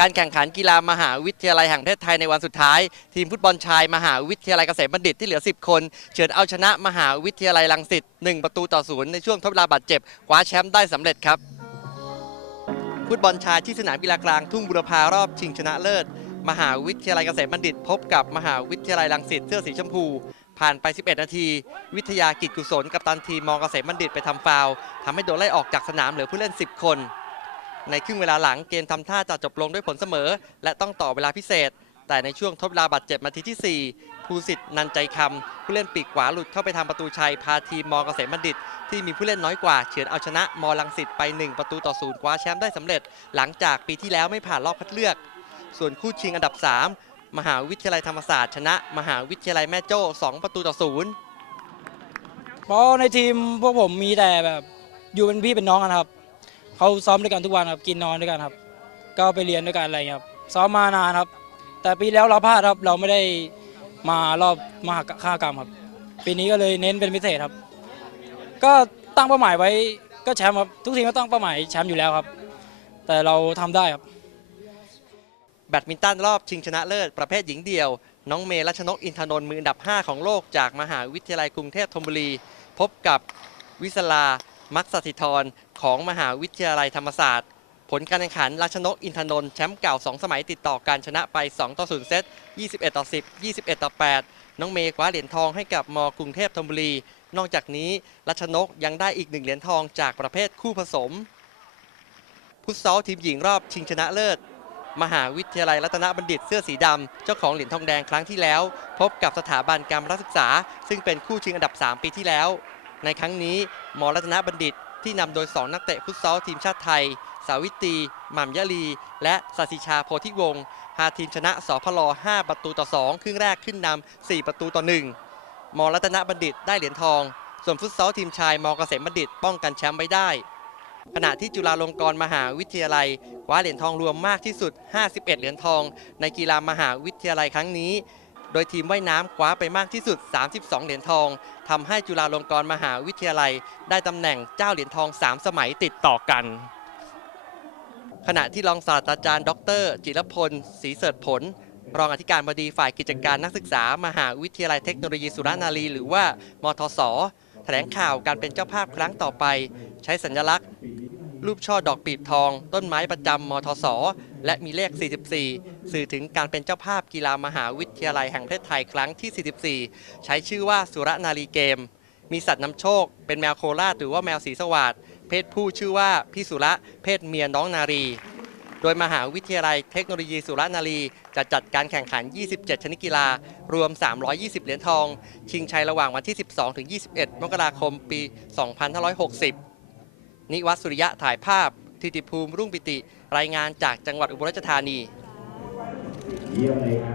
การแข่งขันกีฬามหาวิทยาลัยแห่งประเทศไทยในวันสุดท้าย ทีมฟุตบอลชาย มหาวิทยาลัยเกษมบัณฑิตที่เหลือ 10 คน เฉือนเอาชนะมหาวิทยาลัยรังสิต1ประตูต่อศูนย์ในช่วงทดเวลาบาดเจ็บคว้าแชมป์ได้สำเร็จครับฟุตบอลชายที่สนามกีฬากลางทุ่งบุรพารอบชิงชนะเลิศ มหาวิทยาลัยเกษมบัณฑิต พบกับมหาวิทยาลัยรังสิตเสื้อสีชมพู ผ่านไป 11 นาที วิทยากิจกุศลกับตันทีมมอเกษมบัณฑิตไปทำฟาวทำให้โดนไล่ออกจากสนามเหลือผู้เล่น 10 คน ในครึ่งเวลาหลังเกมทำท่าจะจบลงด้วยผลเสมอ และต้องต่อเวลาพิเศษ แต่ในช่วงทดเวลาบาดเจ็บนาทีที่ 4 ภูสิทธิ์นันใจคำผู้เล่นปีกขวาหลุดเข้าไปทำประตูชัย พาทีมมอเกษมบัณฑิต ที่มีผู้เล่นน้อยกว่าเฉือนเอาชนะมอลังสิตไป 1 ประตูต่อศูนย์คว้าแชมป์ได้สำเร็จ หลังจากปีที่แล้วไม่ผ่านรอบคัดเลือก ส่วนคู่ชิงอันดับ 3 มหาวิทยาลัยธรรมศาสตร์ชนะ มหาวิทยาลัยแม่โจ้ 2 ประตูต่อศูนย์เพราะในทีมพวกผมมีแต่แบบอยู่เป็นพี่เป็นน้องกันครับ เขาซ้อมด้วยกันทุกวันครับกินนอนด้วยกันครับ ก็ไปเรียนด้วยกันอะไรเงี้ยครับซ้อมมานานครับ แต่ปีแล้วเราพลาดครับเราไม่ได้มารอบมหาค่ากรรมครับ ปีนี้ก็เลยเน้นเป็นพิเศษครับ ก็ตั้งเป้าหมายไว้ก็แชมป์ครับทุกทีมก็ตั้งเป้าหมายแชมป์อยู่แล้วครับ แต่เราทำได้ครับ แบดมินตันรอบชิงชนะเลิศประเภทหญิงเดี่ยว น้องเมรัชนกอินทนนท์มืออันดับ 5 ของโลกจากมหาวิทยาลัยกรุงเทพธนบุรี พบกับวิศลา มักสถิธรของมหาวิทยาลัยธรรมศาสตร์ ผลการแข่งขันรัชนกอินทนนท์แชมป์เก่า 2 สมัยติดต่อการชนะไป 2 ต่อ 0 เซต 21 ต่อ 10 21 ต่อ 8 น้องเมย์คว้าเหรียญทองให้กับมกรุงเทพธนบุรี นอกจากนี้รัชนกยังได้อีกหนึ่งเหรียญทองจากประเภทคู่ผสมฟุตซอลทีมหญิงรอบชิงชนะเลิศมหาวิทยาลัยรัตนบัณฑิตเสื้อสีดำ เจ้าของเหรียญทองแดงครั้งที่แล้ว พบกับสถาบันการศึกษา ซึ่งเป็นคู่ชิงอันดับ 3 ปีที่แล้ว ในครั้งนี้มรัตนบัณฑิตที่นำโดย 2 นักเตะฟุตซอลทีมชาติไทย สาวิตรีหม่ำยะลี และสัสิชาโพธิวงศ์พาทีมชนะสพล5 ประตูต่อ 2 ครึ่งแรกขึ้นนำ 4 ประตูต่อ 1มรัตนบัณฑิตได้เหรียญทอง ส่วนฟุตซอลทีมชายมเกษมบัณฑิตป้องกันแชมป์ไว้ได้ ขณะที่จุฬาลงกรณ์มหาวิทยาลัยคว้าเหรียญทองรวมมากที่สุด 51 เหรียญทอง ในกีฬามหาวิทยาลัยครั้งนี้ โดยทีมว่ายน้ำคว้าไปมากที่สุด 32 เหรียญทองทำให้จุฬาลงกรณ์มหาวิทยาลัย ได้ตำแหน่งเจ้าเหรียญทอง 3 สมัยติดต่อกัน ขณะที่รองศาสตราจารย์ ดร จิรพลศรีเสริฐผล รองอธิการบดีฝ่ายกิจการนักศึกษา มหาวิทยาลัยเทคโนโลยีสุรนารี หรือว่ามทศแถลงข่าวการเป็นเจ้าภาพครั้งต่อไป ใช้สัญลักษณ์ รูปช่อดอกปีบทอง ต้นไม้ประจำมทศ และมีเลข 44 สื่อถึงการเป็นเจ้าภาพกีฬามหาวิทยาลัยแห่งประเทศไทยครั้งที่ 44 ใช้ชื่อว่าสุรนารีเกม มีสัตว์นำโชค เป็นแมวโคราชหรือว่าแมวสีสวัสดเพศผู้ชื่อว่าพี่สุระเพศเมียน้องนารี โดยมหาวิทยาลัยเทคโนโลยีสุรนารีจะจัดการแข่งขัน 27 ชนิดกีฬา รวม 320 เหรียญทอง ชิงชัยระหว่างวันที่ 12-21 มกราคม ปี 2560 นิวัตสุริยะถ่ายภาพทิติภูมิรุ่งปิติ รายงานจากจังหวัดอุบลราชธานีเยี่ยมเลยค